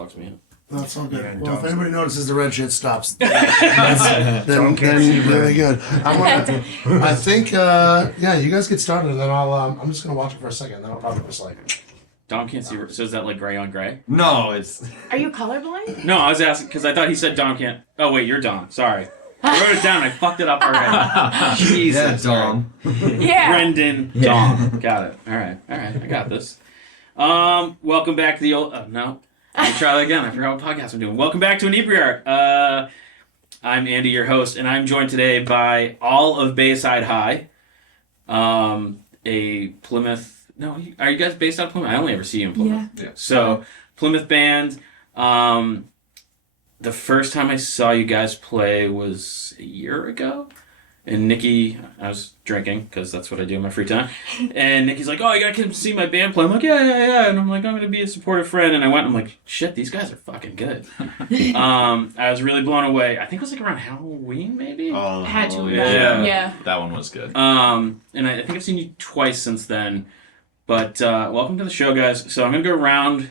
fucks me up. That's all good. Yeah, Well, if don't- anybody notices the red shit stops, then very good. I think, yeah, you guys get started, and then I'm just gonna watch it for a second. Then I'll probably just like. Dom can't see. So is that like gray on gray? No, it's... Are you colorblind? No, I was asking because I thought he said Dom can't. Oh wait, you're Dom. Sorry. I wrote it down. I fucked it up already. Jesus. Yeah, Dom. Yeah. Brendan. Dom. Got it. All right. I got this. Welcome back to the old. No. Let me try that again. I forgot what podcast I'm doing. Welcome back to Inebri-art. I'm Andy, your host, and I'm joined today by all of Bayside High, a Plymouth. No, are you guys based out of Plymouth? I only ever see you in Plymouth. Yeah. So Plymouth band. The first time I saw you guys play was a year ago. And Nikki, I was drinking, because that's what I do in my free time. And Nikki's like, oh, you gotta come see my band play. I'm like, yeah. And I'm like, I'm gonna be a supportive friend. And I went, and I'm like, shit, these guys are fucking good. I was really blown away. I think it was like around Halloween, maybe? Oh, Had to. Yeah. That one was good. And I think I've seen you twice since then. But welcome to the show, guys. So I'm gonna go around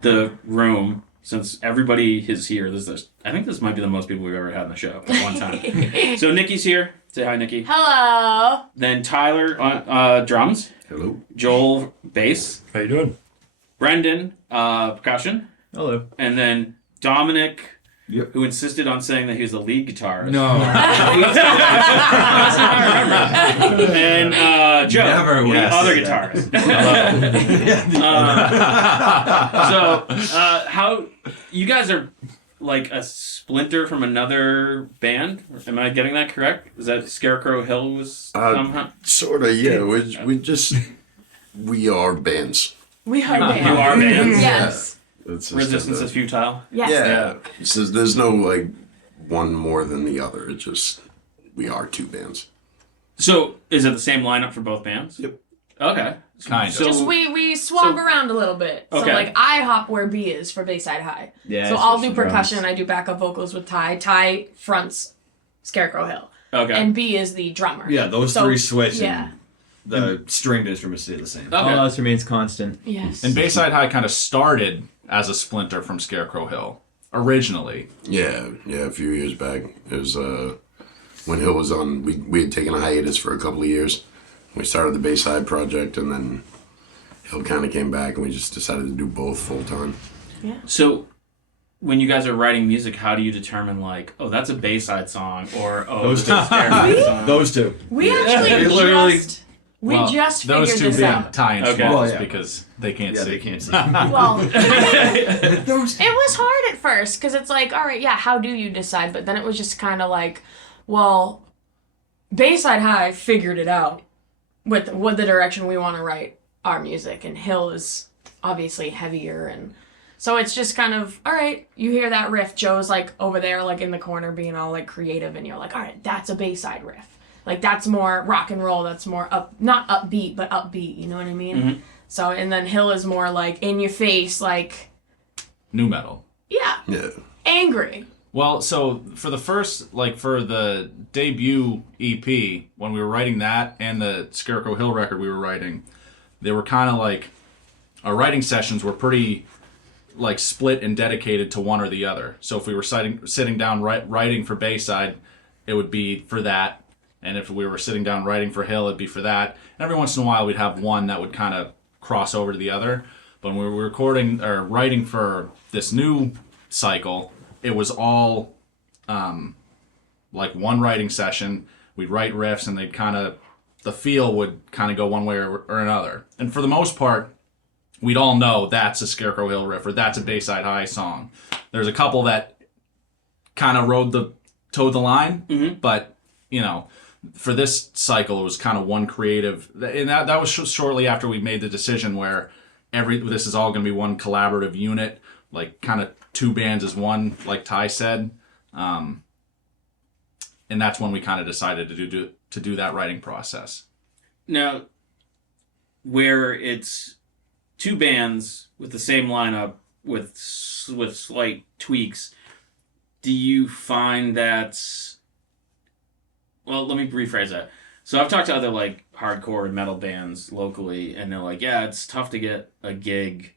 the room. Since everybody is here, I think this might be the most people we've ever had on the show at one time. So Nikki's here. Say hi, Nikki. Hello. Then Tyler, drums. Hello. Joel, bass. How you doing? Brendan, percussion. Hello. And then Dominic, Yep. who insisted on saying that he was the lead guitarist. No. And Joe, Never the was. other guitarist. How you guys are like a splinter from another band? Am I getting that correct? Is that Scarecrow Hill was somehow? Sort of, yeah. We are bands. We are You are bands? Yes. It's just Resistance is futile. Yes. Yeah. So there's no like one more than the other. It's just we are two bands. So is it the same lineup for both bands? Yep. Okay. Kind of. So, Just we swap around a little bit. So Okay. like I hop where B is for Bayside High. Yeah. So I'll do percussion. I do backup vocals with Ty. Ty fronts Scarecrow Hill. okay. And B is the drummer. Yeah, those So, three switch yeah. and the stringed instruments stay the same. Okay. All else remains constant. Yes. And Bayside High kind of started as a splinter from Scarecrow Hill, originally. Yeah, a few years back. It was when Hill was on. We had taken a hiatus for a couple of years. We started the Bayside project, and then Hill kind of came back, and we just decided to do both full time. So, when you guys are writing music, how do you determine like, oh, that's a Bayside song, or oh, Those this is a Scarecrow song? Those two. We actually literally- just those figured two this being out. Ty and Okay. Schmaltz Well, yeah. because they can't Yeah, see. they can't see. Well, Those. it was hard at first because it's like, all right, yeah, how do you decide? But then it was just kind of like, well, Bayside High figured it out with what the direction we want to write our music, and Hill is obviously heavier, and so it's just kind of, all right, you hear that riff, Joe's like over there like in the corner being all like creative, and you're like, all right, that's a Bayside riff. Like that's more rock and roll, that's more not upbeat, but upbeat, you know what I mean? Mm-hmm. So, and then Hill is more like in your face, like, New metal. yeah, Yeah. angry. Well, so for the debut EP, when we were writing that and the Scarecrow Hill record we were writing, they were kind of like, our writing sessions were pretty like split and dedicated to one or the other. So if we were sitting down writing for Bayside, it would be for that. And if we were sitting down writing for Hill, it'd be for that. And every once in a while, we'd have one that would kind of cross over to the other. But when we were recording or writing for this new cycle, it was all like one writing session. We'd write riffs, and they'd the feel would kind of go one way or another. And for the most part, we'd all know that's a Scarecrow Hill riff or that's a Bayside High song. There's a couple that kind of towed the line, but you know, for this cycle, it was kind of one creative, and that was shortly after we made the decision where this is all going to be one collaborative unit, like kind of two bands as one, like Ty said, and that's when we kind of decided to do that writing process. Now, where it's two bands with the same lineup with slight tweaks, do you find that? Well, let me rephrase that. So I've talked to other like hardcore and metal bands locally, and they're like, yeah, it's tough to get a gig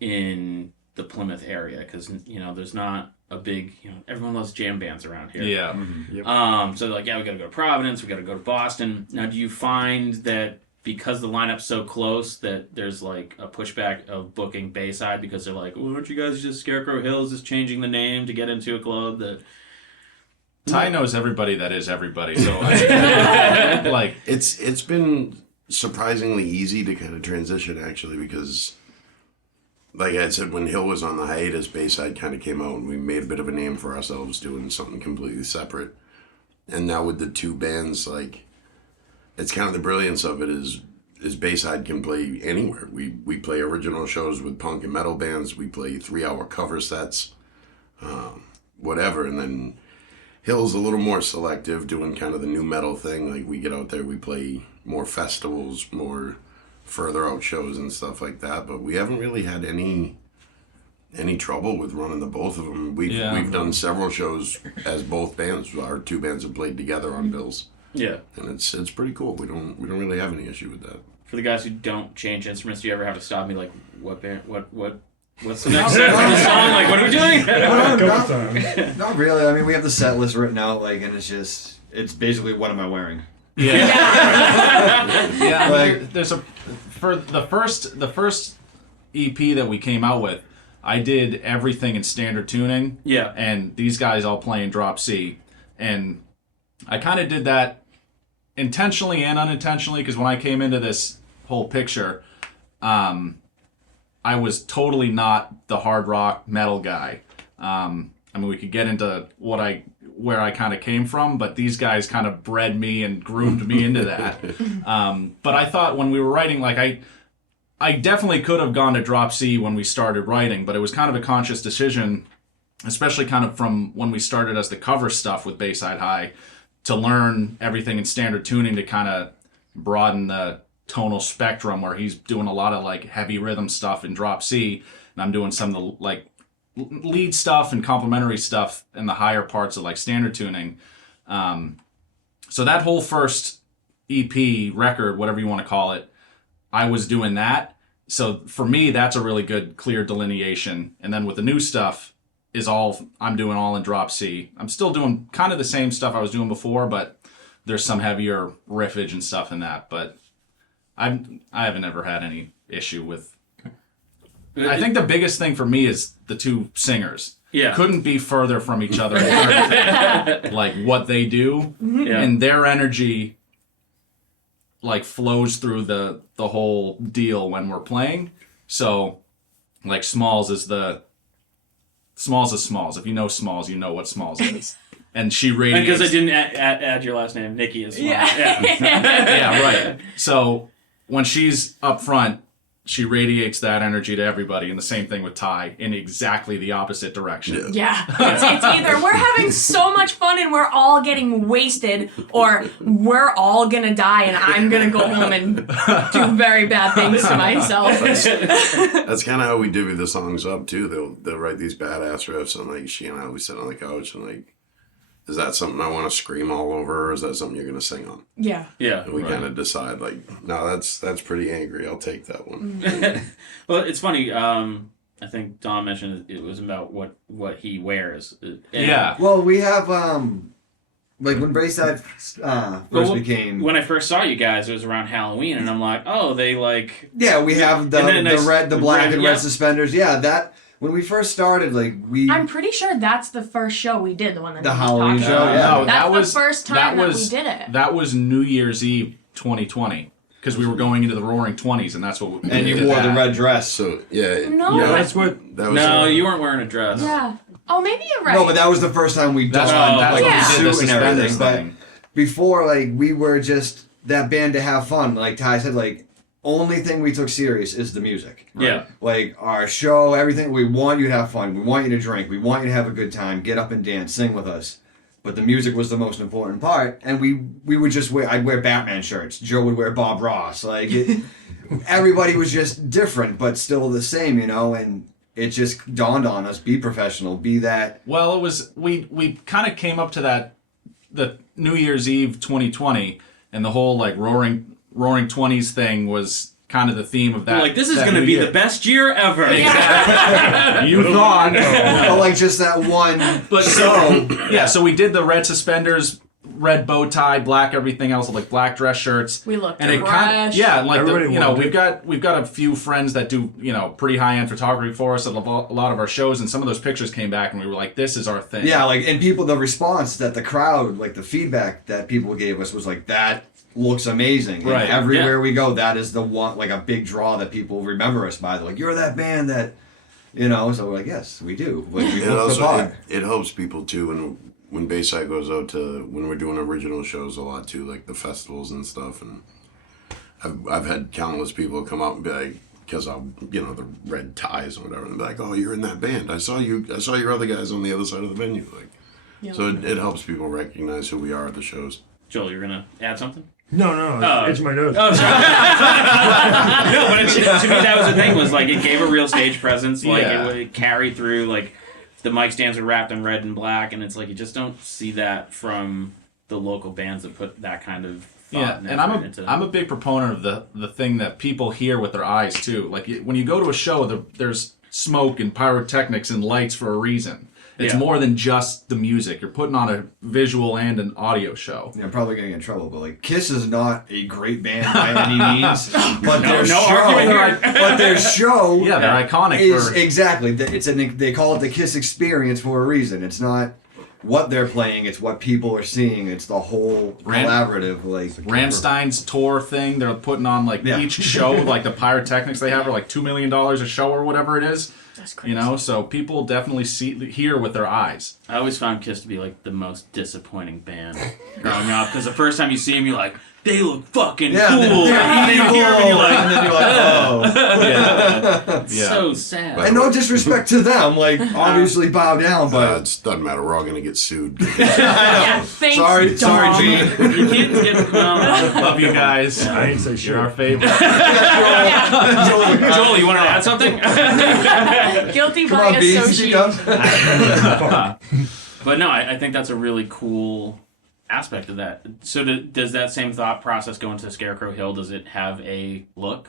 in the Plymouth area because there's not a big everyone loves jam bands around here. Yeah. So they're like, yeah, we got to go to Providence, we got to go to Boston. Now, do you find that because the lineup's so close that there's like a pushback of booking Bayside because they're like, well, aren't you guys just Scarecrow Hill? Is just changing the name to get into a club that? Ty knows everybody that is everybody, so like It's been surprisingly easy to kind of transition actually because, like I said, when Hill was on the hiatus, Bayside kind of came out and we made a bit of a name for ourselves doing something completely separate. And now with the two bands, like, it's kind of the brilliance of it is Bayside can play anywhere. We play original shows with punk and metal bands. We play 3-hour cover sets, whatever. And then Hill's a little more selective, doing kind of the new metal thing. Like, we get out there, we play more festivals, more further out shows and stuff like that. But we haven't really had any trouble with running the both of them. We've done several shows as both bands. Our two bands have played together on bills. Yeah. And it's pretty cool. We don't really have any issue with that. For the guys who don't change instruments, do you ever have to stop me like, what band, what's the next set for the song? Like, what are we doing? Not really. I mean, we have the set list written out, like, and it's basically what am I wearing? yeah. I mean, Like- there's for the first EP that we came out with, I did everything in standard tuning. Yeah. And these guys all playing drop C, and I kind of did that intentionally and unintentionally because when I came into this whole picture, I was totally not the hard rock metal guy. I mean, we could get into where I kind of came from, but these guys kind of bred me and groomed me into that. But I thought when we were writing, like I definitely could have gone to drop C when we started writing, but it was kind of a conscious decision, especially kind of from when we started as the cover stuff with Bayside High, to learn everything in standard tuning to kind of broaden the tonal spectrum, where he's doing a lot of like heavy rhythm stuff in drop C, and I'm doing some of the like lead stuff and complementary stuff in the higher parts of like standard tuning. So that whole first EP record, whatever you want to call it, I was doing that. So for me, that's a really good clear delineation. And then with the new stuff I'm doing all in drop C. I'm still doing kind of the same stuff I was doing before, but there's some heavier riffage and stuff in that. But I haven't ever had any issue with. I think the biggest thing for me is the two singers. Yeah. Couldn't be further from each other in terms of, like what they do, Yeah. and their energy like flows through the whole deal when we're playing. So like Smalls is Smalls. If you know Smalls, you know what Smalls is. And she radiates. Because I didn't add your last name, Nikki is Yeah. Yeah, right. So when she's up front, she radiates that energy to everybody, and the same thing with Ty in exactly the opposite direction. Yeah, it's either we're having so much fun and we're all getting wasted, or we're all gonna die and I'm gonna go home and do very bad things to myself. That's kind of how we divvy the songs up too. They'll write these badass riffs, and like she and I, we sit on the couch and like, is that something I want to scream all over, or is that something you're gonna sing on? Yeah. Yeah. And we kind of decide like, no, that's pretty angry. I'll take that one. Well, it's funny. I think Don mentioned it was about what he wears. And- Yeah. Well, we have like when Bayside first Well, became. When I first saw you guys, it was around Halloween, and I'm like, oh, they like. Yeah, we have And then the red, the black, and yeah. red suspenders. Yeah, that when we first started, like I'm pretty sure that's the first show we did, the one that The we Halloween talked show, about. yeah. No, That's the first time that we did it. That was New Year's Eve 2020, because we were going into the Roaring 20s, and that's what. and you did wore the that. red dress. So yeah, No. yeah, That's that was No, you weren't wearing a dress. Yeah. Oh, maybe you're right. No, but that was the first time we done That's like yeah. the when we did suit the and everything. suspenders But thing. before, like we were just that band to have fun. Like Ty said, like only thing we took serious is the music. Yeah. Like our show, everything. We want you to have fun. We want you to drink. We want you to have a good time. Get up and dance. Sing with us. But the music was the most important part. And we would just wear. I'd wear Batman shirts. Joe would wear Bob Ross. Like everybody was just different, but still the same, you know. And it just dawned on us: be professional. Be that. Well, it was we kind of came up to that the New Year's Eve 2020, and the whole like roaring 20s thing was kind of the theme of that. They're like, this is that going to new be year. the best year ever. You thought. But like just that one. But so yeah, so we did the red suspenders, red bow tie, black everything else, like black dress shirts. We looked and it fresh. and like Everybody you know, wanted we've got a few friends that do, you know, pretty high end photography for us at a lot of our shows, and some of those pictures came back, and we were like, this is our thing. Yeah, like, and people, the response that the crowd, like the feedback that people gave us was like, that looks amazing. Right, And everywhere we go, that is the one, like a big draw that people remember us by. They're like, you're that band that, you know, so we're like, yes, we do. Like, we It look the also part. it helps people too when Bayside goes out to when we're doing original shows a lot too, like the festivals and stuff. And I've had countless people come out and be like, because I'll, you know, the red ties or whatever, and be like, oh, you're in that band. I saw your other guys on the other side of the venue. Like, so it helps people recognize who we are at the shows. Joel, you're gonna add something? No, Oh. it's my nose. Oh, sorry. No, but to me that was the thing. Was like it gave a real stage presence. Like Yeah. it would carry through. Like the mic stands were wrapped in red and black, and it's like you just don't see that from the local bands that put that kind of thought Yeah, and I'm into a big proponent of the thing that people hear with their eyes too. Like when you go to a show, there's smoke and pyrotechnics and lights for a reason. It's Yeah. more than just the music. You're putting on a visual and an audio show. Yeah, I'm probably gonna get in trouble, but like Kiss is not a great band by any means. But their no argument here. but their show Yeah, they're iconic is for exactly. They call it the Kiss experience for a reason. It's not what they're playing; it's what people are seeing. It's the whole collaborative. Like Rammstein's tour thing. They're putting on like Yeah. each show, like the pyrotechnics they have are like $2 million a show or whatever it is. That's crazy. You know, so people definitely hear with their eyes. I always found Kiss to be like the most disappointing band growing up because the first time you see them, you're like, they look fucking yeah, cool. they're And then you hear 'em and you're like, and then you're like, oh. Yeah. it's so sad. And no disrespect to them, like obviously bow down, but It doesn't matter. We're all gonna get sued. Yeah, thanks, sorry, Dom. Gene. You can't get Love you guys. I ain't say shit. You're our favorite. Joel, you want to add something? Guilty Come by on, B, speak association. up. But no, I think that's a really cool aspect of that. So does that same thought process go into Scarecrow Hill? Does it have a look?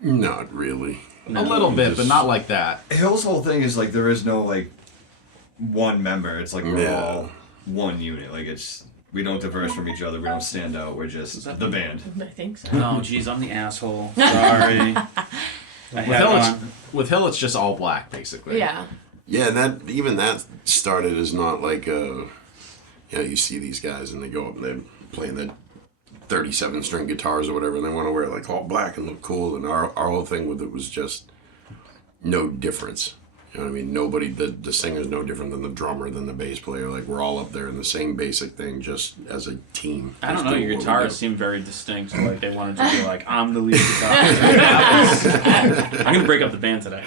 Not really. A little bit, but not like that. Hill's whole thing is like there is no like one member. It's like we're Yeah. all one unit. Like we don't diverse from each other. We don't stand out. We're just the band. I think so. Oh, geez, I'm the asshole. Sorry. With Hill, it's just all black, basically. Yeah. Yeah, that started as not like you see these guys and they go up and they're playing the 37 string guitars or whatever, and they want to wear like all black and look cool. And our whole thing with it was just no difference. You know what I mean? Nobody, the singer's no different than the drummer, than the bass player. Like, we're all up there in the same basic thing, just as a team. I don't Just know, doing your what we guitarists do. seem very distinct. Like, they wanted to be like, I'm the lead guitarist. I'm going to break up the band today.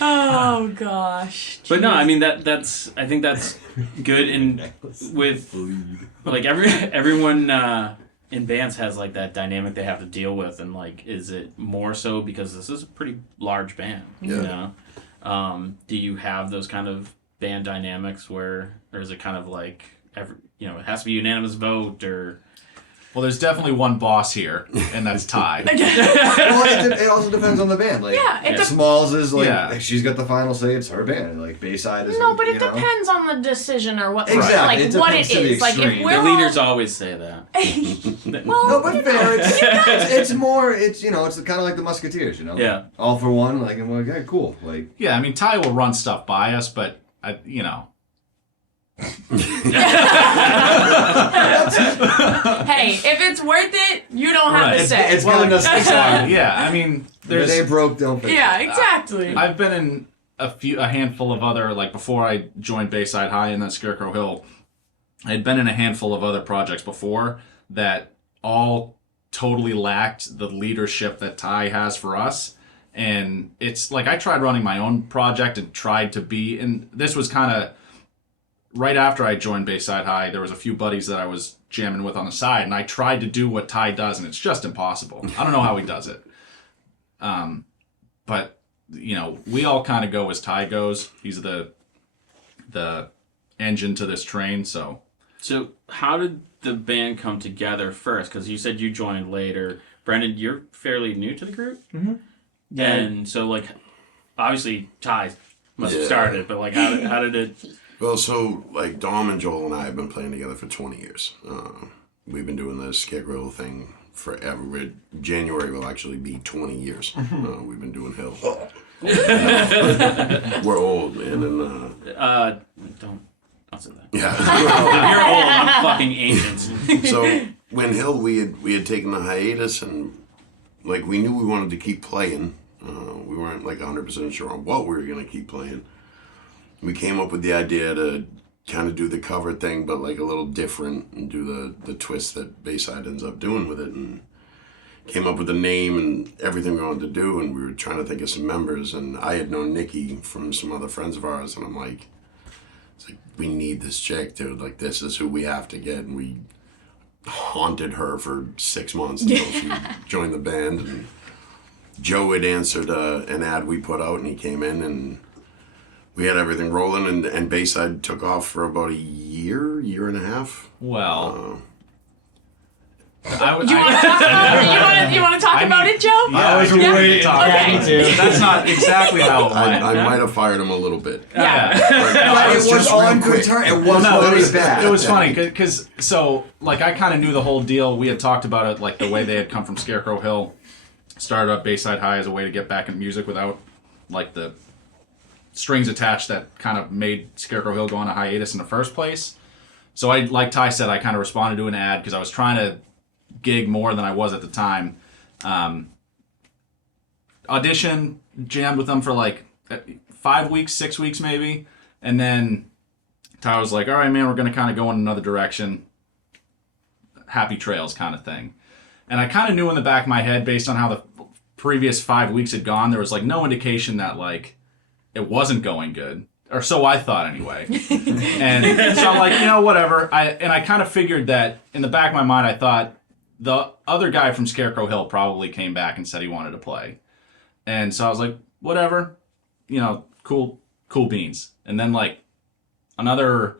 Oh gosh. But no, I mean, that's I think that's good. And with, like, everyone in bands has, like, that dynamic they have to deal with. And, like, is it more so because this is a pretty large band, you know? Do you have those kind of band dynamics or is it kind of like, it has to be unanimous vote or... Well, there's definitely one boss here, and that's Ty. Well, it also depends on the band. Like, Yeah, it Smalls is like Yeah. she's got the final say. It's her band. Like Bayside is. No, but it you know. depends on the decision or what, Exactly, like it what depends it to the is. Like if extreme. we're The leaders always say that. well, No, but fair. It's more. It's it's kind of like the Musketeers. Yeah. All for one. Like and we're like, okay, cool. Like Yeah, I mean, Ty will run stuff by us, but, hey, if it's worth it, you don't have Right. to say. it's giving us. yeah, I mean, If it ain't there's... broke, don't fix it. Yeah, exactly. I've been in a handful of other, like, before I joined Bayside High and then Scarecrow Hill, I had been in a handful of other projects before that all totally lacked the leadership that Ty has for us. And it's like I tried running my own project and tried to be, and this was kind of right after I joined Bayside High. There was a few buddies that I was jamming with on the side, and I tried to do what Ty does, and it's just impossible. I don't know how he does it. But we all kind of go as Ty goes. He's the engine to this train, so. So how did the band come together first? Because you said you joined later. Brendan, you're fairly new to the group, Yeah. and so like, obviously Ty must have Yeah. started, but like, how did it? Well, so like Dom and Joel and I have been playing together for 20 years. We've been doing the Scarecrow Hill thing forever. January will actually be 20 years. We've been doing Hill. We're old, man, and Don't say that. yeah. You're old. I'm fucking ancient. So when Hill, we had taken the hiatus, and like we knew we wanted to keep playing. We weren't like 100% sure on what we were gonna keep playing. We came up with the idea to kind of do the cover thing, but like a little different, and do the twist that Bayside ends up doing with it, and came up with the name and everything we wanted to do. And we were trying to think of some members, and I had known Nikki from some other friends of ours, and I'm like, it's like, we need this chick, dude. Like, this is who we have to get. And we haunted her for 6 months until she joined the band. And Joe had answered an ad we put out, and he came in, and we had everything rolling, and Bayside took off for about a year and a half. Well, You want to talk about you want to talk about it, Joe? I was waiting to talk Okay. about it. That's not exactly how it went. I might have fired him a little bit. Yeah. But it was just on real good quick. terms. It wasn't No, really bad. it was funny because so like I kind of knew the whole deal. We had talked about it, like the way they had come from Scarecrow Hill, started up Bayside High as a way to get back in music without like the strings attached that kind of made Scarecrow Hill go on a hiatus in the first place. So I, like Ty said, I kind of responded to an ad because I was trying to gig more than I was at the time. Audition, jammed with them for like 5 weeks, 6 weeks maybe, and then Ty was like, all right, man, we're going to kind of go in another direction. Happy trails kind of thing. And I kind of knew in the back of my head, based on how the previous 5 weeks had gone, there was like no indication that like it wasn't going good. Or so I thought anyway. And so I'm like, you know, whatever. I kind of figured that in the back of my mind, I thought the other guy from Scarecrow Hill probably came back and said he wanted to play. And so I was like, whatever, you know, cool beans. And then like another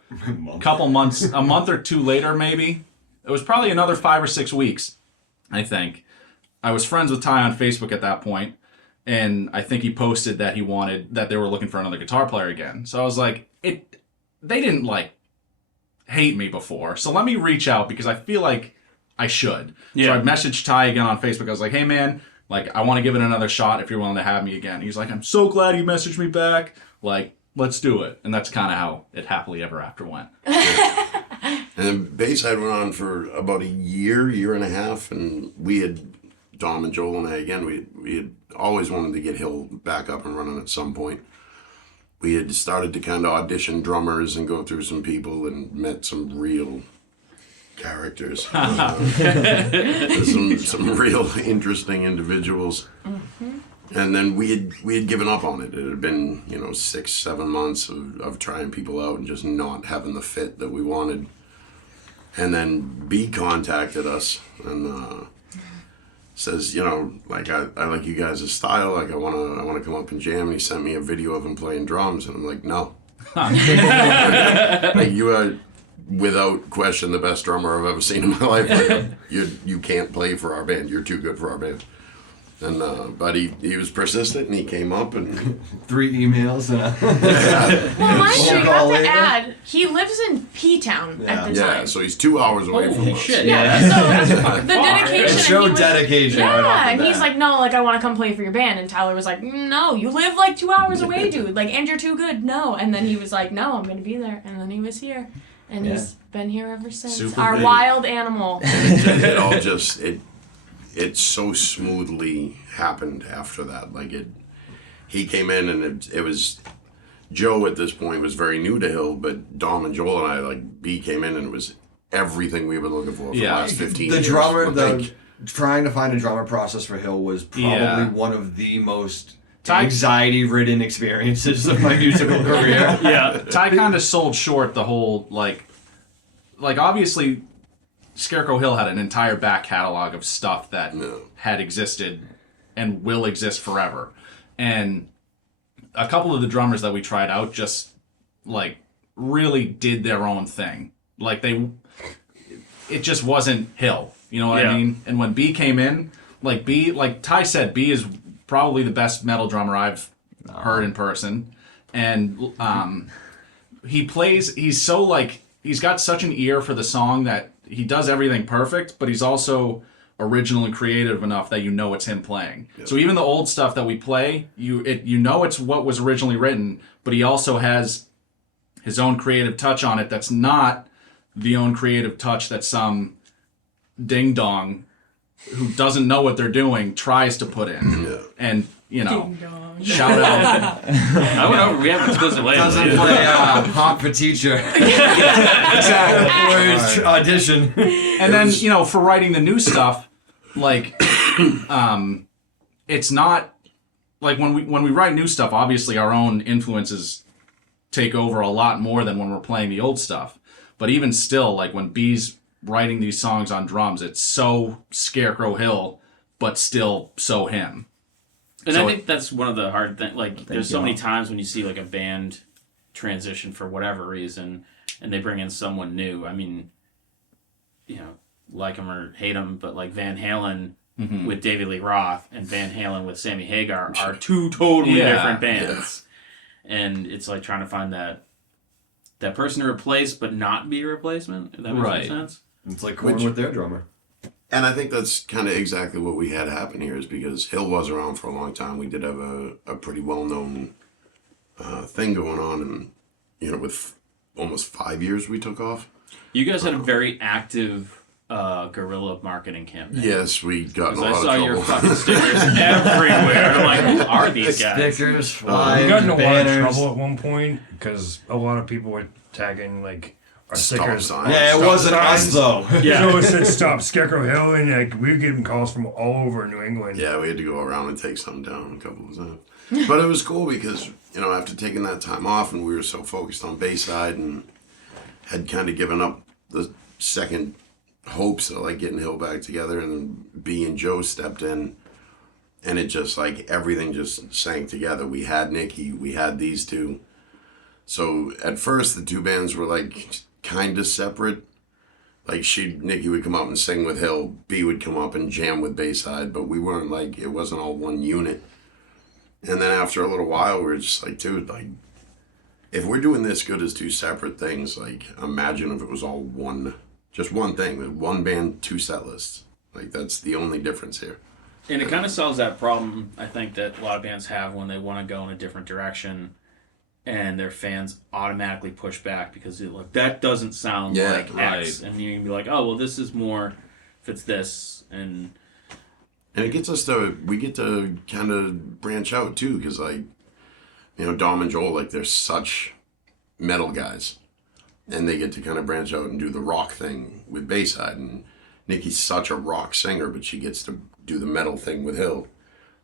couple months, a month or two later, maybe, it was probably another 5 or 6 weeks, I think. I was friends with Ty on Facebook at that point, and I think he posted that they were looking for another guitar player again. So I was like, they didn't like hate me before, so let me reach out because I feel like I should. Yeah. So I messaged Ty again on Facebook. I was like, hey man, like I want to give it another shot if you're willing to have me again. He's like, I'm so glad you messaged me back. Like, let's do it. And that's kind of how it happily ever after went. And then Bayside went on for about a year and a half, and we had, Dom and Joel and I, again, we had always wanted to get Hill back up and running at some point. We had started to kind of audition drummers and go through some people and met some real characters. Some real interesting individuals. Mm-hmm. And then we had given up on it. It had been, 6-7 months of trying people out and just not having the fit that we wanted. And then B contacted us and says, like I like you guys' style. Like I wanna come up and jam. And he sent me a video of him playing drums, and I'm like, no. Like, you are without question the best drummer I've ever seen in my life. Like, you can't play for our band. You're too good for our band. And but he was persistent, and he came up and 3 emails. Well, mind you, you have to later. add, he lives in P-Town at the time. so he's 2 hours away from Holy us. shit! Yeah, so the dedication. It showed and he was, dedication. right off Yeah, the and he's bat. like, no, like I want to come play for your band, and Tyler was like, no, you live like 2 hours away, dude. Like, and you're too good. No, and then he was like, no, I'm gonna be there, and then he was here, and he's been here ever since. Super Our big. wild animal. It all just it so smoothly happened after that. Like he came in, and it was Joe at this point was very new to Hill, but Dom and Joel and I, like, B came in, and it was everything we've been looking for the last 15 The years. drummer, Like, trying to find a drummer process for Hill was probably Yeah. one of the most Ty- anxiety-ridden experiences of my musical career. Yeah. Ty kind of sold short the whole, like obviously Scarecrow Hill had an entire back catalog of stuff that had existed and will exist forever. And a couple of the drummers that we tried out just, like, really did their own thing. Like, it just wasn't Hill. You know what I Yeah. mean? And when B came in, like B, like Ty said, B is probably the best metal drummer I've heard in person, and he's so like, he's got such an ear for the song that he does everything perfect, but he's also original and creative enough that you know it's him playing. Yep. So even the old stuff that we play, you know it's what was originally written, but he also has his own creative touch on it that's not the own creative touch that some ding-dong who doesn't know what they're doing tries to put in. Yeah. And, you know, shout out. I went over, we have an explicit label. Doesn't play Hot for Teacher. Exactly. For his audition. And then, you know, for writing the new stuff, like, it's not, like, when we write new stuff, obviously our own influences take over a lot more than when we're playing the old stuff. But even still, like, when B's writing these songs on drums, it's so Scarecrow Hill, but still so him. And So I think that's one of the hard things. Like, there's so many times when you see, like, a band transition for whatever reason, and they bring in someone new. I mean, you know, like him or hate him, but, like, Van Halen with David Lee Roth and Van Halen with Sammy Hagar are two totally different bands. Yeah. And it's, like, trying to find that person to replace, but not be a replacement. If that makes any sense. It's like Korn with their drummer. And I think that's kind of exactly what we had happen here, is because Hill was around for a long time. We did have a pretty well-known thing going on, and, you know, with almost 5 years we took off. You guys had a very active guerrilla marketing campaign. Yes, we got in a lot I of saw trouble. your fucking stickers everywhere. I'm like, who are these guys? Stickers, We flyers, got in a lot of banners. trouble at one point because a lot of people were tagging like our Stop stickers. signs. Yeah, it Stop wasn't us signs. though. So it said stop Scarecrow Hill, and like we were getting calls from all over New England. Yeah, we had to go around and take some down a couple of times. But it was cool because, you know, after taking that time off and we were so focused on Bayside and had kind of given up the second hopes of, like, getting Hill back together, and then B and Joe stepped in, and it just, like, everything just sank together. We had Nikki, we had these two. So at first the two bands were, like, kind of separate. Like, Nikki would come up and sing with Hill, B would come up and jam with Bayside, but we weren't, like, it wasn't all one unit. And then after a little while, we were just like, dude, like, if we're doing this good as two separate things, like, imagine if it was all just one thing, one band, two set lists. Like, that's the only difference here. And it kind of solves that problem, I think, that a lot of bands have when they want to go in a different direction, and their fans automatically push back because they're like, that doesn't sound like X. And you can be like, oh, well, this is more, if it's this, and it gets us we get to kind of branch out too, because, like, you know, Dom and Joel, like, they're such metal guys, and they get to kind of branch out and do the rock thing with Bayside. And Nikki's such a rock singer, but she gets to do the metal thing with Hill.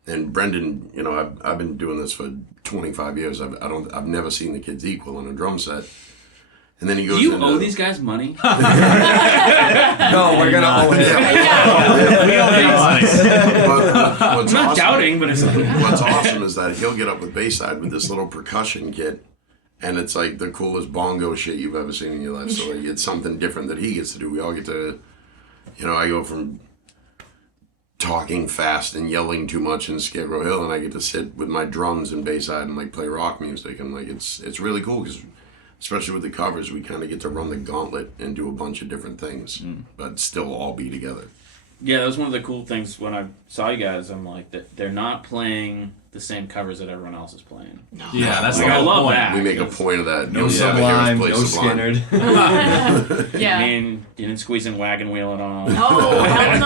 And Brendan, you know, I've been doing this for 25 years. I've never seen the kids equal in a drum set. And then he goes. Do you owe these guys money? No, we're gonna owe him. We owe him money. What's I'm not awesome, doubting, but it's like, what's awesome is that he'll get up with Bayside with this little percussion kit, and it's like the coolest bongo shit you've ever seen in your life. So, like, it's something different that he gets to do. We all get to, you know, I go from talking fast and yelling too much in Scarecrow Hill, and I get to sit with my drums and Bayside and, like, play rock music, and, like, it's really cool because, especially with the covers, we kind of get to run the gauntlet and do a bunch of different things, but still all be together. yeah, that was one of the cool things when I saw you guys. I'm like, they're not playing the same covers that everyone else is playing. Yeah, that's Like, the I whole love point. that. We make a point of that. No You'll never hear us Sublime, play no Sublime. Skinnerd. Yeah. I mean, you didn't squeeze in Wagon Wheel at all. Oh, hell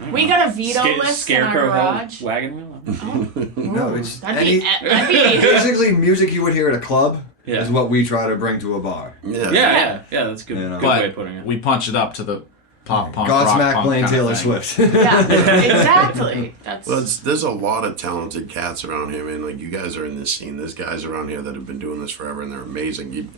no. We got a veto list in our Scarecrow garage. Hill Wagon Wheel? No, it's That'd be basically music you would hear at a club Yeah. is what we try to bring to a bar. Yeah. Yeah, that's a good, You know. good way But of putting it. we punch it up to the pop punk, rock Godsmack punk playing kind of Taylor thing. Swift. yeah, exactly. That's Well, there's a lot of talented cats around here, man. Like, you guys are in this scene. There's guys around here that have been doing this forever, and they're amazing.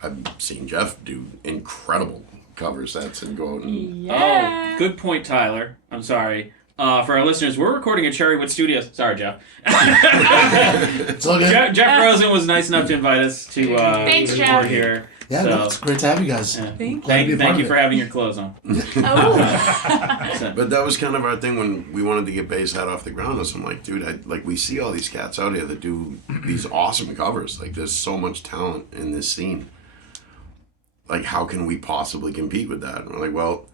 I've seen Jeff do incredible cover sets and go out and... yeah. Oh, good point, Tyler. I'm sorry. For our listeners, we're recording at Cherrywood Studios. Sorry, Jeff. It's all good. Jeff Rosen was nice enough to invite us to Thanks, record Jeff. here. Yeah, So- no, it's great to have you guys. Yeah. Thank Glad to be a part Thank you of for it. having your clothes on. Oh. But that was kind of our thing when we wanted to get Bayside off the ground. Was I'm like, dude, we see all these cats out here that do these awesome covers. Like, there's so much talent in this scene. Like, how can we possibly compete with that? And we're like, well,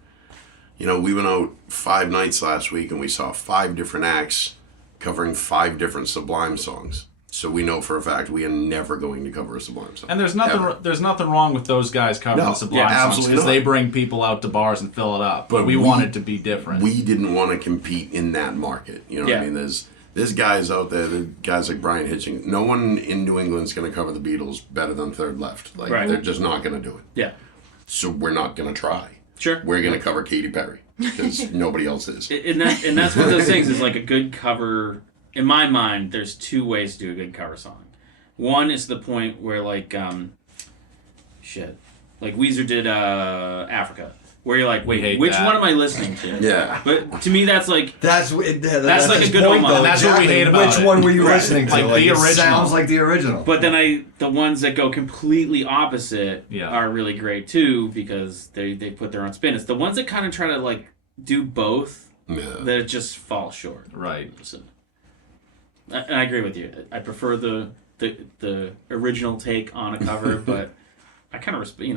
we went out 5 nights last week and we saw 5 different acts covering 5 different Sublime songs. So we know for a fact we are never going to cover a Sublime song. And there's Ever. nothing wrong with those guys covering No, the Sublime yeah, songs absolutely because not. they bring people out to bars and fill it up. But But we we- wanted to be different. We didn't want to compete in that market. You know what Yeah. I mean? There's guys out there, the guys like Brian Hitching. No one in New England's going to cover the Beatles better than Third Left. Like, Right. they're just not going to do it. Yeah. So we're not going to try. Sure. We're going to cover Katy Perry because nobody else is. And that's one of those things is like a good cover. In my mind, there's 2 ways to do a good cover song. One is the point where like Weezer did Africa, where you're like, wait, hate which that. one am I listening to? Yeah. But to me, that's like That's like his a good point, homage. though. That's what we Exactly. hate about Which it. one were you Right. listening to? Like the it original. sounds like the original. But then the ones that go completely opposite Yeah. are really great too because they put their own spin. It's the ones that kind of try to like do both Yeah. that it just falls short. Right. So, and I agree with you. I prefer the original take on a cover, but I kind of respect.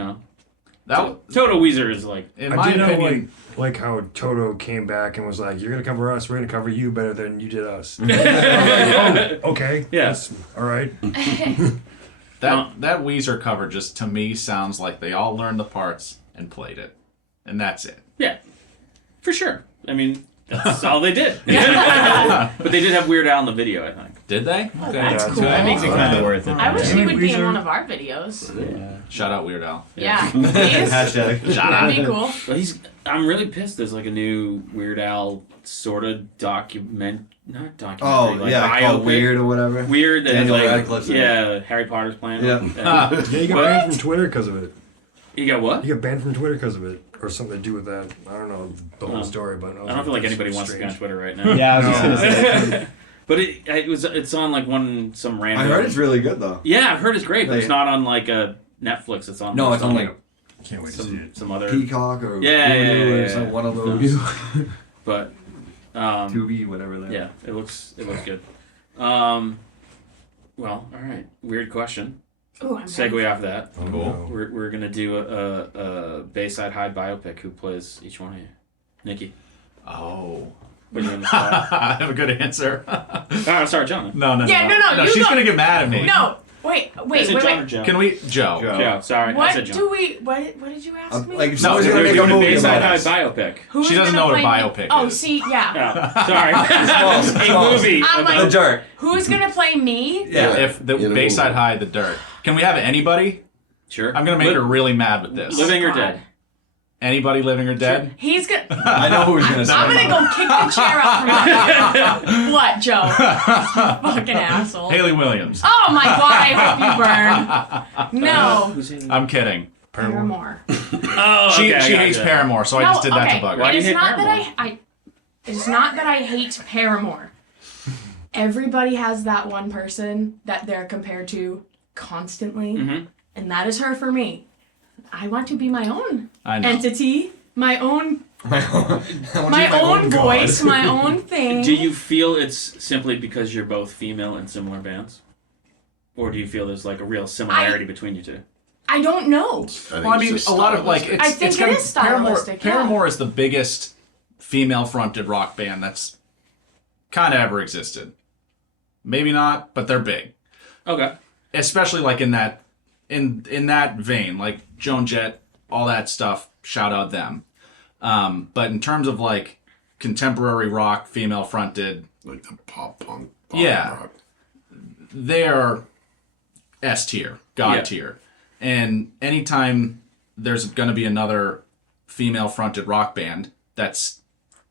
That, Toto Weezer is like in I my do know, opinion, like how Toto came back and was like, "You're gonna cover us. We're gonna cover you better than you did us." Oh, okay. Yeah. That's all right. that Weezer cover just to me sounds like they all learned the parts and played it, and that's it. yeah, for sure. I mean, that's all they did. But they did have Weird Al in the video, I think. Did they? Okay. That's Yeah, cool. That makes it kind of worth it. I wish Yeah. he would be in Weezer- one of our videos. Shout out Weird Al. Yeah, please. Hashtag. That'd be cool. But I'm really pissed. There's like a new Weird Al sort of not documentary. Oh like yeah, called biopic. Weird or whatever. Weird. That Daniel like, Radcliffe's in it. yeah, Harry Potter's playing. Yeah. it. Yeah, you got What? banned from Twitter because of it. You got what? You got banned from Twitter because of it, or something to do with that. I don't know the whole story, but I don't feel like that's anybody wants to be on strange. Twitter right now. Yeah, I was just gonna say. But it's on like some I random. heard it's really good though. Yeah, I've heard it's great, but it's Like- not on like a Netflix. It's on. No, it's on like Can't wait to see it. some other. Peacock or Yeah, Hulu yeah, or yeah, some yeah. one of those. But Tubi, whatever that. yeah, it looks good. Well, all right. Weird question. Ooh, I'm Segue off that. Oh, Cool. no. We're gonna do a Bayside High biopic. Who plays each one of you? Nikki. Oh. Put you on the spot. I have a good answer. Oh, sorry, John. No. Yeah, no, you she's go. gonna get mad at me. No, wait. Is it John or Wait. Joe? Can we, Joe? Joe. Joe. Sorry, I What said John. do we? What did you ask me? Like if No, someone's we're gonna make We're a doing a movie Bayside about High us. biopic. Who's She doesn't gonna know what a play biopic Oh, is. see, yeah. Oh, sorry. Small. A movie. I'm about like- The Dirt. Who's gonna play me? Yeah. If the You know- Bayside High, the dirt. Can we have anybody? Sure. I'm gonna make her really mad with this. Living or God. dead? Anybody living or dead? He's gonna. I know who he's gonna say. I'm gonna go kick the chair out from under. What, Joe? Fucking asshole. Haley Williams. Oh my god, I hope you burn. No. I'm kidding. Paramore. Oh, She okay, I hates gotcha. Paramore, so I just did that okay. to bug Why her. do It you is hate not Paramore? that it is not that I hate Paramore. Everybody has that one person that they're compared to constantly, Mhm. and that is her for me. I want to be my own I know. entity, my own I want to be my own God. voice, my own thing. Do you feel it's simply because you're both female in similar bands? Or do you feel there's like a real similarity between you two? I don't know. Well, I mean, a lot of like, it's, I think it's it gonna- is stylistic, yeah. Paramore is the biggest female-fronted rock band that's kind of ever existed. Maybe not, but they're big. Okay. Especially like in that vein, like Joan Jett, all that stuff. Shout out them. But in terms of like contemporary rock, female-fronted, like the pop punk. Yeah. rock. they're S tier, God Yeah. tier. And anytime there's going to be another female-fronted rock band that's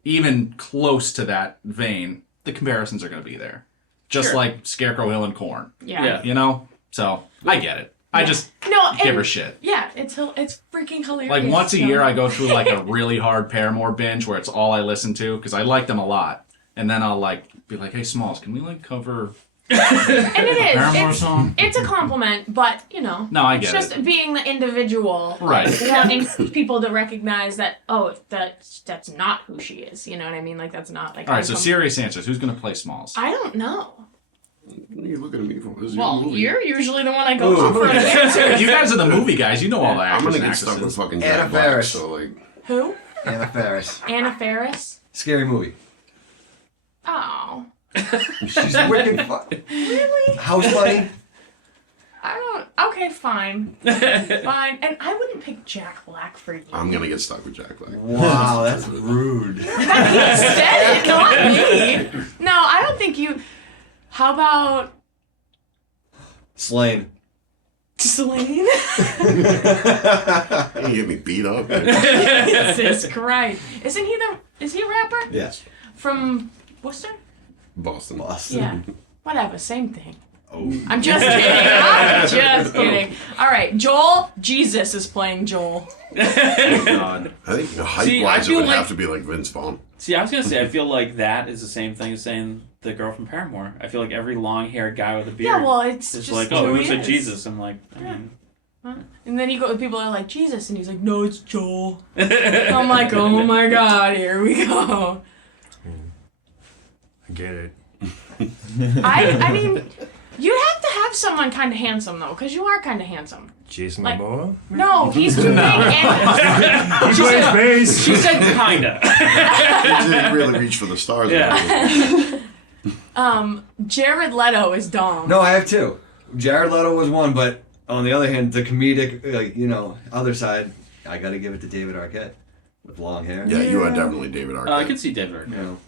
even close to that vein, the comparisons are going to be there. Just Sure. like Scarecrow Hill and Korn, Yeah. you know? So, I get it. I just No, give and- her shit. Yeah, it's freaking hilarious. Like once a so- year I go through like a really hard Paramore binge where it's all I listen to because I like them a lot. And then I'll like be like, "Hey Smalls, can we like cover And it Paramore is. song? It's a compliment, but you know. No, I It's get just being the individual, Right. wanting people to recognize that. Oh, that's not who she is. You know what I mean? Like that's not like. All right, so serious answers. Who's going to play Smalls? I don't know. What are you looking at me for? This is your Well, movie. you're usually the one I go to for an answer. You guys are the movie guys. You know all the I'm actors gonna and get stuck with actresses. fucking Anna Jack Black, Faris. so like, Who? Anna Faris. Anna Faris. Scary movie. Oh, She's wicked fun. really? House Bunny. I don't. Okay, fine, fine. And I wouldn't pick Jack Black for you. I'm gonna get stuck with Jack Black. Wow, that's rude. He said it, not me. No, I don't think you. How about Slain. Celine? You get me beat up. Jesus Christ! Isn't he the? Is he a rapper Yes. from Worcester? Boston. Boston. Yeah. Whatever, same thing. Oh. I'm just kidding. I'm just kidding. All right, Joel. Jesus is playing Joel. God. I think See, I height-wise, it feel would like- have to be like Vince Vaughn. See, I was gonna say, I feel like that is the same thing as saying the girl from Paramore. I feel like every long-haired guy with a beard. Yeah, well, it's is just like, who oh, it he looks like is. Jesus. I'm like, I mean, And then people are like, Jesus, and he's like, no, it's Joel. I'm like, oh my God, here we go. I get it. I mean, you'd have to have someone kind of handsome though, because you are kind of handsome. Jason Like- Momoa? No, he's too big. And He plays bass. she said kinda. You didn't really reach for the stars. Yeah. Jared Leto is Dom. No, I have two. Jared Leto was one, but on the other hand, the comedic, other side, I got to give it to David Arquette with long hair. Yeah, you are definitely David Arquette. I could see David Arquette. You know,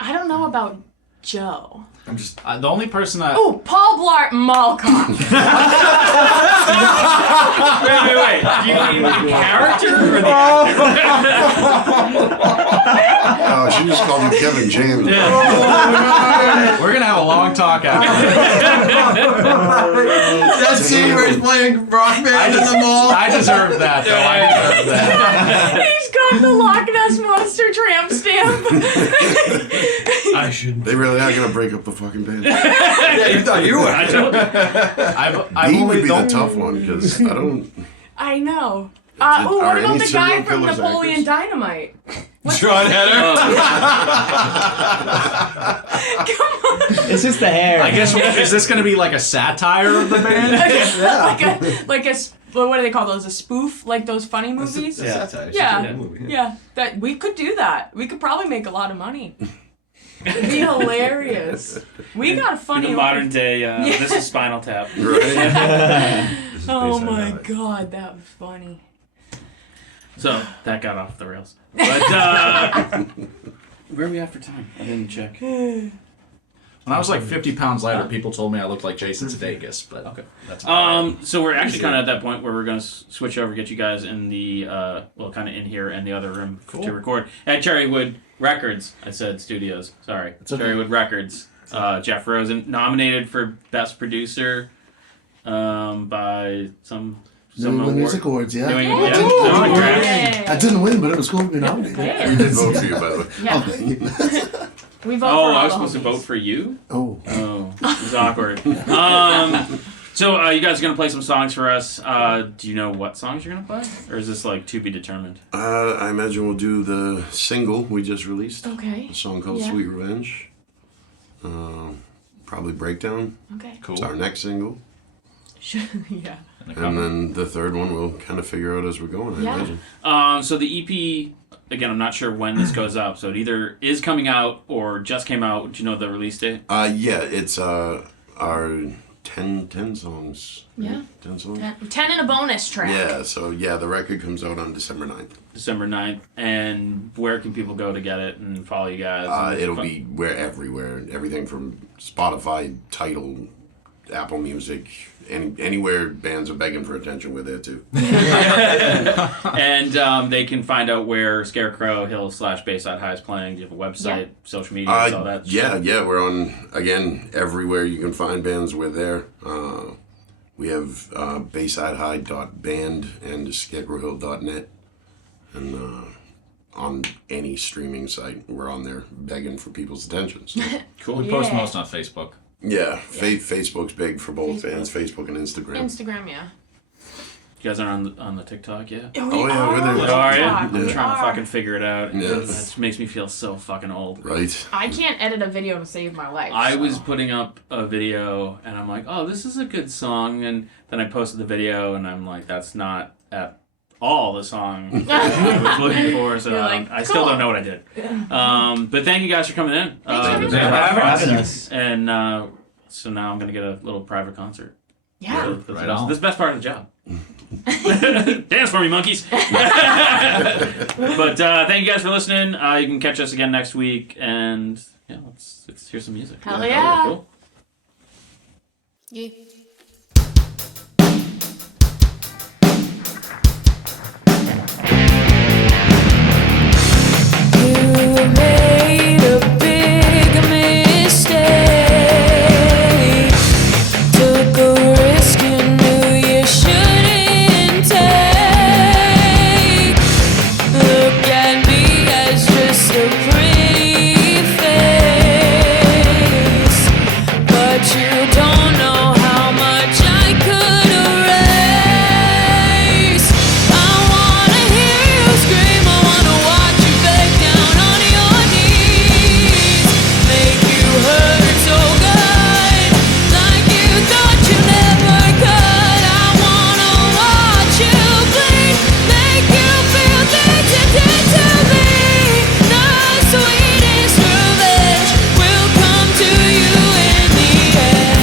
I don't know about Joe. I'm just. The only person that Oh, Paul Blart Mall Cop. Wait. Do you mean the character or the actor? Oh, she just called him Kevin James. we're gonna have a long talk after this. That scene where he's playing rock band in the mall. I deserve that though. I deserve that. He's got the Loch Ness Monster tramp stamp. I shouldn't. They really are gonna break up the fucking band. Yeah, you thought you were. I don't. I've He would only be don't. the tough one because I don't. I know. Did- What are about any the guy serial from killers Napoleon actors? Dynamite? Sean Heather. It's just the hair. I guess is this gonna be like a satire of the band? What do they call those? A spoof? Like those funny movies? Yeah. Yeah. That we could do that. We could probably make a lot of money. It'd be hilarious. We got a funny The modern day, this is Spinal Tap. Right? This is Oh based on my that. God, that was funny. So, that got off the rails. But, where are we at for time? I didn't check. When I was like 50 pounds lighter, people told me I looked like Jason Sudeikis, but okay, that's So we're actually kind of at that point where we're going to switch over, get you guys in the, kind of in here and the other room to record. At Cherrywood Records, I said studios, sorry. Cherrywood Records. Jeff Rosen, nominated for Best Producer by some New England Music Awards, yeah. New Yay. England, yeah. Yay. I didn't win, but it was cool to be nominated. Yeah. We did vote for you, by the way. Yeah. We vote for Oh, all I was the supposed to homies. vote for you? Oh. Oh, it was awkward. So you guys are going to play some songs for us. Do you know what songs you're going to play? Or is this like to be determined? I imagine we'll do the single we just released. Okay. A song called Yeah. Sweet Revenge. Probably Breakdown. Okay. cool. It's our next single. Yeah. And then the third one we'll kind of figure out as we're going, I Yeah. imagine. So the EP, again, I'm not sure when this goes up. So it either is coming out or just came out. Do you know the release date? Yeah, it's our 10 songs. Yeah. 10 songs? 10 and a bonus track. Yeah, so yeah, the record comes out on December 9th. December 9th. And where can people go to get it and follow you guys? And It'll be everywhere. Everything from Spotify, Tidal, Apple Music, anywhere bands are begging for attention, we're there too. And they can find out where Scarecrow Hill / Bayside High is playing. Do you have a website, social media, all that? Yeah, we're on, again, everywhere you can find bands, we're there. We have BaysideHigh.band and ScarecrowHill.net. And on any streaming site, we're on there begging for people's attention. So. Cool. We post Yeah. most on Facebook. Yeah, Facebook's big for both bands. Facebook and Instagram. Instagram, yeah. You guys are on the TikTok yet? Oh, yeah, we're there. Are you? Yeah. I'm trying to fucking figure it out. Yeah. It makes me feel so fucking old. Right. I can't edit a video to save my life. I so. was putting up a video and I'm like, oh, this is a good song. And then I posted the video and I'm like, that's not at all the song I was looking for. So You're like, I still cool. don't know what I did. But thank you guys for coming in. Thanks for having us. And so now I'm going to get a little private concert. Yeah. This Right on. is the best part of the job. Dance for me, monkeys. But thank you guys for listening. You can catch us again next week. And yeah, let's hear some music. Hell yeah. Cool. Yeah. You made a big mistake. Took a risk you knew you shouldn't take. Look at me as just a pretty face, but you don't know how much I could erase. I wanna hear you scream, I wanna watch you back down on your knees, make you hurt so good, like you thought you never could. I wanna watch you bleed, make you feel things you did to me. The sweetest revenge will come to you in the end.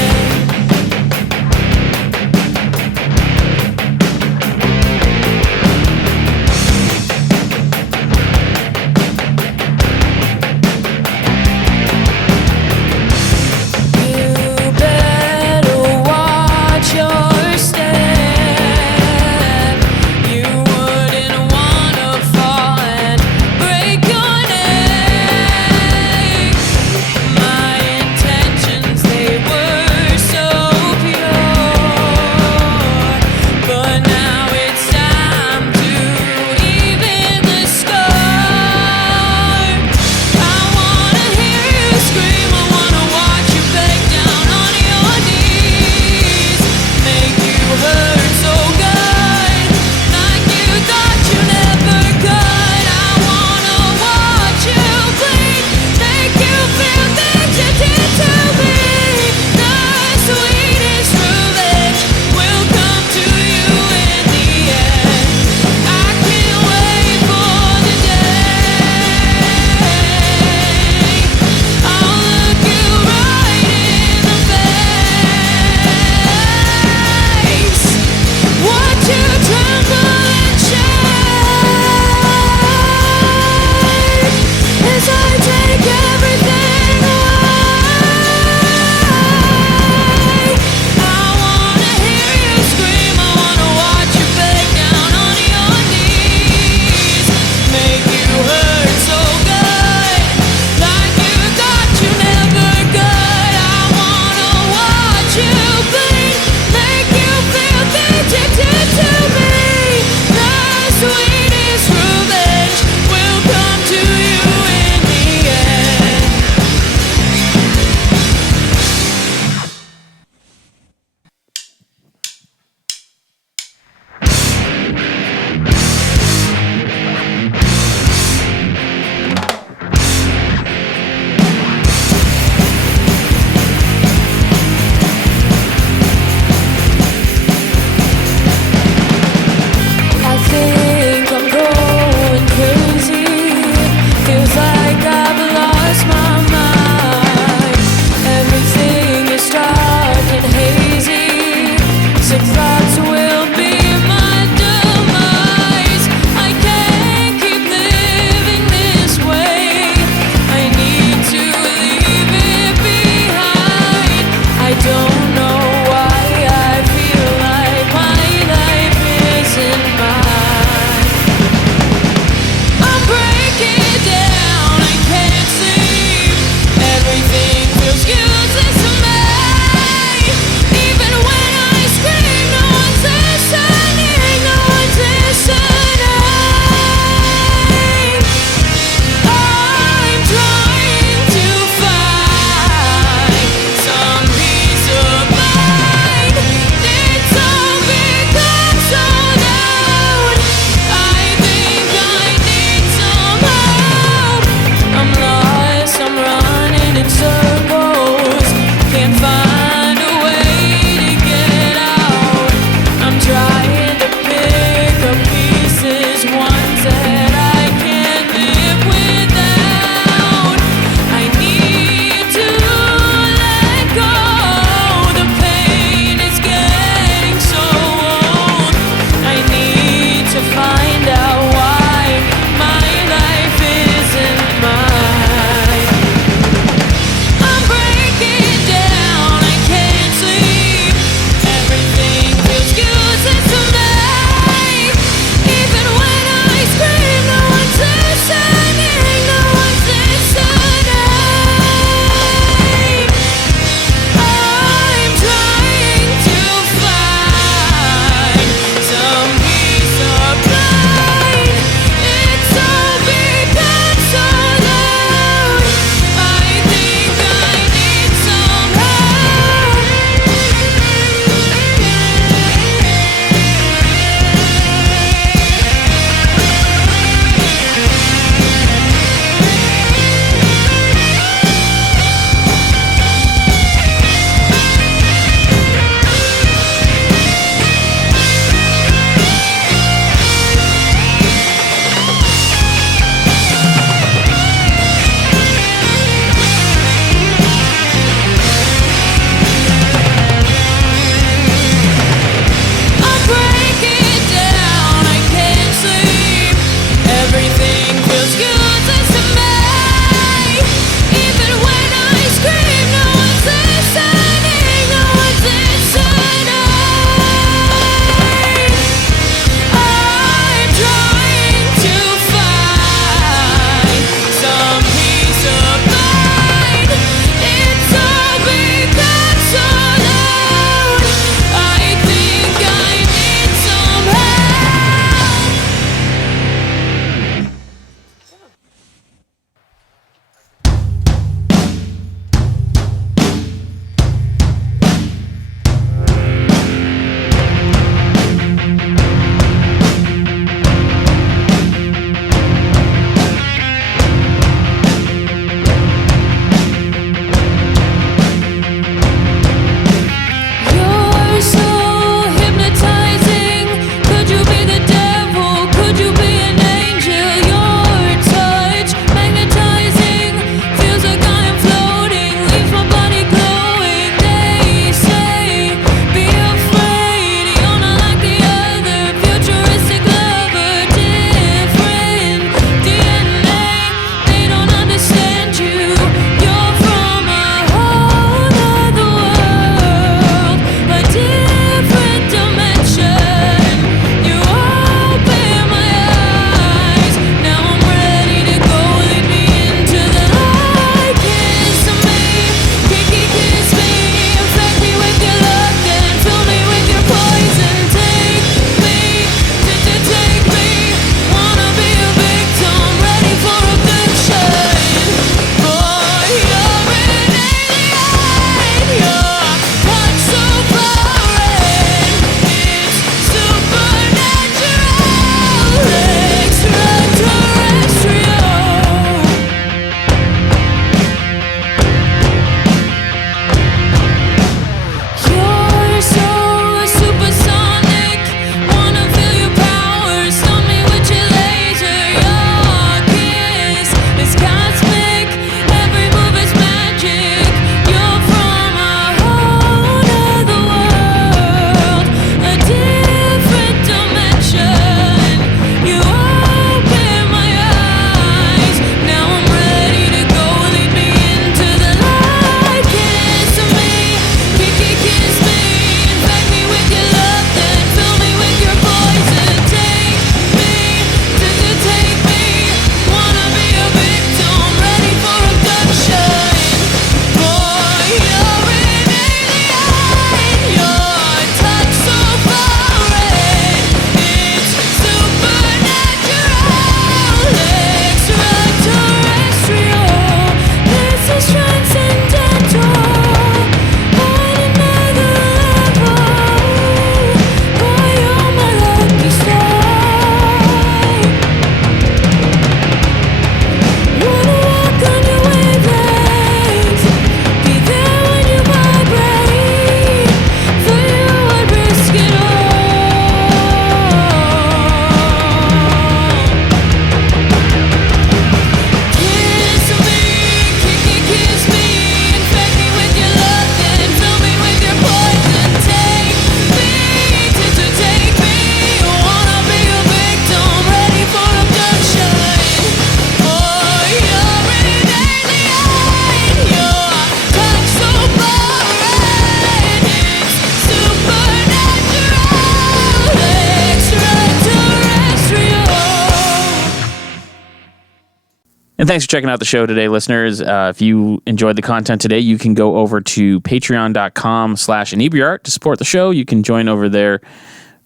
And thanks for checking out the show today, listeners. If you enjoyed the content today, you can go over to patreon.com/Inebri-art to support the show. You can join over there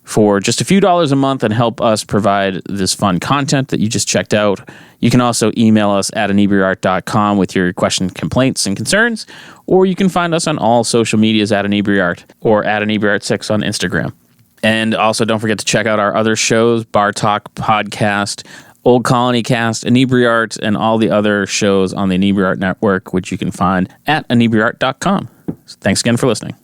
for just a few dollars a month and help us provide this fun content that you just checked out. You can also email us at Inebri-art.com with your questions, complaints, and concerns, or you can find us on all social medias at Inebri-art or at Inebri-art6 on Instagram. And also don't forget to check out our other shows, Bar Talk Podcast, Old Colony Cast, Inebri-art, and all the other shows on the Inebri-art Network, which you can find at Inebri-art.com. Thanks again for listening.